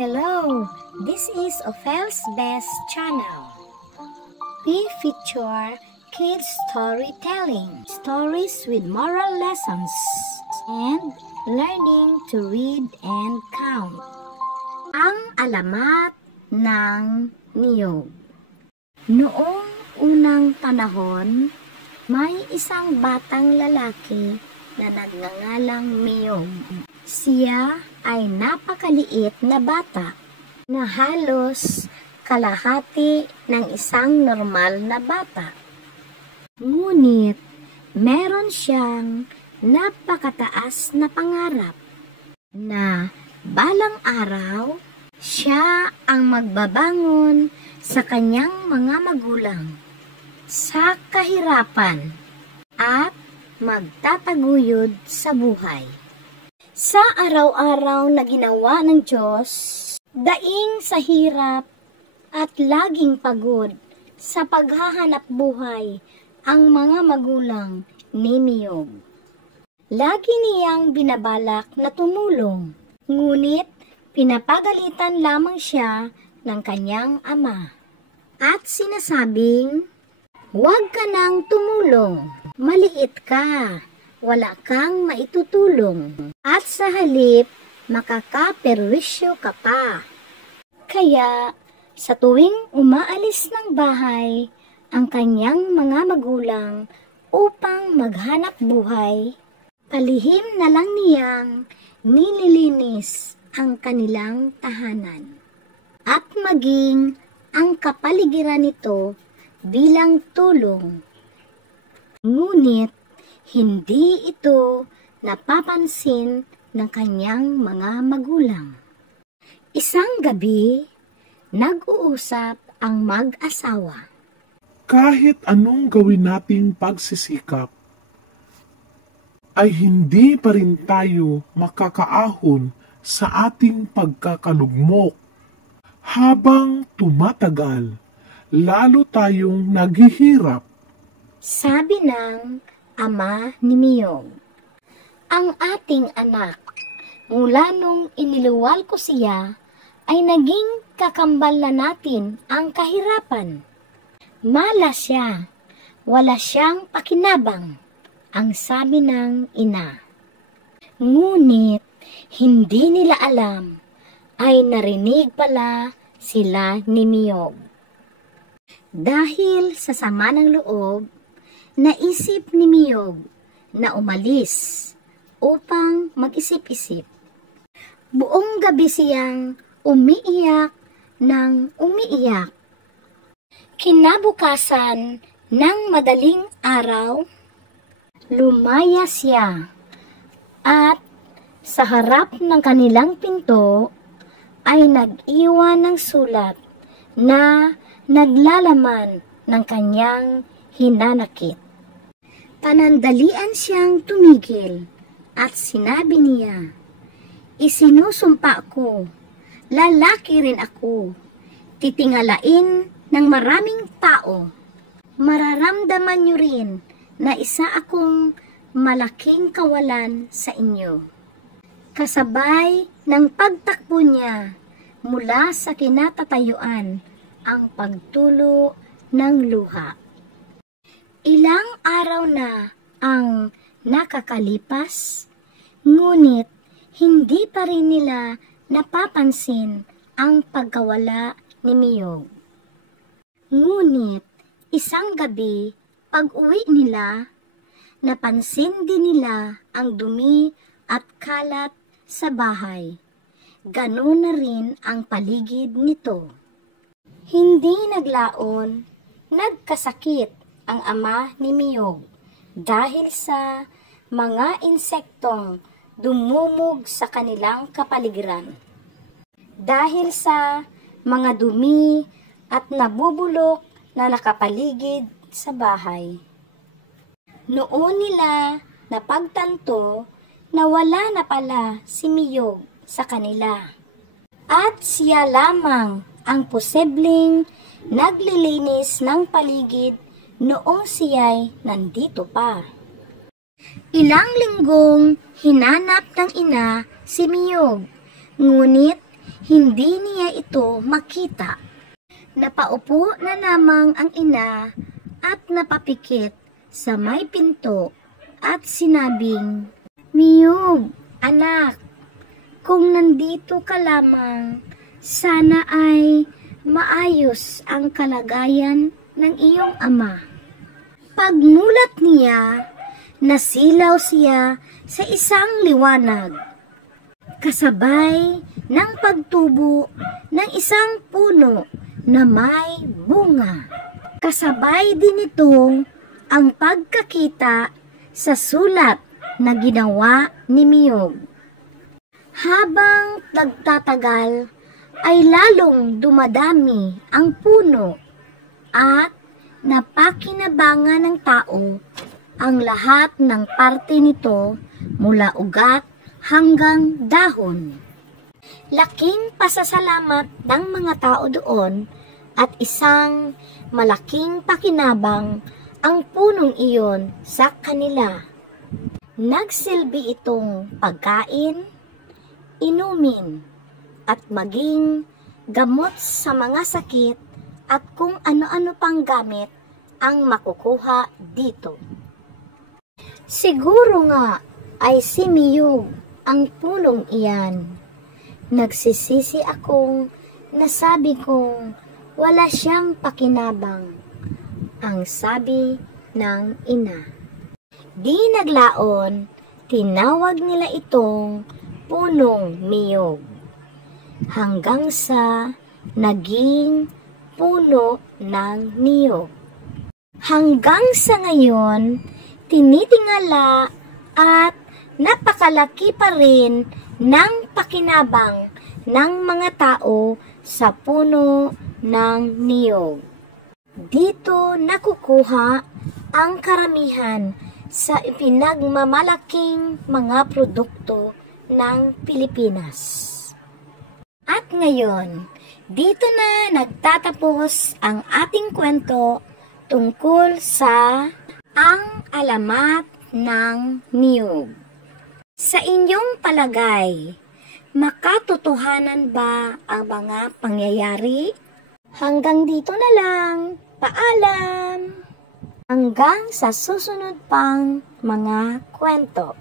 Hello, this is Ophel's Best channel. We feature kids storytelling, stories with moral lessons, and learning to read and count. Ang alamat ng niyog. Noong unang panahon, may isang batang lalaki na nagngangalang Miyog. Siya ay napakaliit na bata na halos kalahati ng isang normal na bata. Ngunit meron siyang napakataas na pangarap na balang araw siya ang magbabangon sa kanyang mga magulang sa kahirapan at magtataguyod sa buhay. Sa araw-araw na ginawa ng Diyos, daing sa hirap at laging pagod sa paghahanap buhay ang mga magulang ni Miyog. Lagi niyang binabalak na tumulong, ngunit pinapagalitan lamang siya ng kanyang ama. At sinasabing, "Huwag ka nang tumulong, maliit ka. Wala kang maitutulong, at sa halip, makakaperwisyo ka pa." Kaya, sa tuwing umaalis ng bahay ang kanyang mga magulang upang maghanap buhay, palihim na lang niyang nililinis ang kanilang tahanan, at maging ang kapaligiran nito bilang tulong. Ngunit, hindi ito napapansin ng kanyang mga magulang. Isang gabi, nag-uusap ang mag-asawa. Kahit anong gawin nating pagsisikap, ay hindi pa rin tayo makakaahon sa ating pagkakalugmok. Habang tumatagal, lalo tayong naghihirap. Sabi ng ama ni Miyog, "Ang ating anak, mula nung iniluwal ko siya, ay naging kakambal na natin ang kahirapan. Malas siya, wala siyang pakinabang," ang sabi ng ina. Ngunit, hindi nila alam, ay narinig pala sila ni Miyog. Dahil sa sama ng loob, naisip ni Miyog na umalis upang mag-isip-isip. Buong gabi siyang umiiyak ng umiiyak. Kinabukasan ng madaling araw, lumaya siya at sa harap ng kanilang pinto ay nag-iwan ng sulat na naglalaman ng kanyang hinanakit. Panandalian siyang tumigil at sinabi niya, "Isinusumpa ko, lalaki rin ako, titingalain ng maraming tao. Mararamdaman niyo rin na isa akong malaking kawalan sa inyo." Kasabay ng pagtakbo niya mula sa kinatatayuan ang pagtulo ng luha. Ilang araw na ang nakakalipas, ngunit hindi pa rin nila napapansin ang pagkawala ni Miyog. Ngunit isang gabi, pag-uwi nila, napansin din nila ang dumi at kalat sa bahay. Ganoon na rin ang paligid nito. Hindi naglaon, nagkasakit ang ama ni Miyog dahil sa mga insektong dumumog sa kanilang kapaligiran. Dahil sa mga dumi at nabubulok na nakapaligid sa bahay. Noon nila napagtanto na wala na pala si Miyog sa kanila. At siya lamang ang posibleng naglilinis ng paligid noong siya'y nandito pa. Ilang linggong hinanap ng ina si Miyog, ngunit hindi niya ito makita. Napaupo na lamang ang ina at napapikit sa may pinto at sinabing, "Miyog, anak, kung nandito ka lamang, sana ay maayos ang kalagayan ng iyong ama." Pagmulat niya, nasilaw siya sa isang liwanag, kasabay ng pagtubo ng isang puno na may bunga. Kasabay din ito ang pagkakita sa sulat na ginawa ni Miyog. Habang nagtatagal ay lalong dumadami ang puno at napakinabangan ng tao ang lahat ng parte nito mula ugat hanggang dahon. Laking pasasalamat ng mga tao doon at isang malaking pakinabang ang punong iyon sa kanila. Nagsilbi itong pagkain, inumin, at maging gamot sa mga sakit at kung ano-ano pang gamit ang makukuha dito. Siguro nga ay si Miyog ang punong iyan. Nagsisisi akong nasabi kong wala siyang pakinabang, ang sabi ng ina. Di naglaon, tinawag nila itong punong Miyog, hanggang sa naging puno ng niyog. Hanggang sa ngayon, tinitingala at napakalaki pa rin ng pakinabang ng mga tao sa puno ng niyog. Dito nakukuha ang karamihan sa ipinagmamalaking mga produkto ng Pilipinas. At ngayon, dito na nagtatapos ang ating kwento tungkol sa ang alamat ng niyog. Sa inyong palagay, makatotohanan ba ang mga pangyayari? Hanggang dito na lang. Paalam! Hanggang sa susunod pang mga kwento.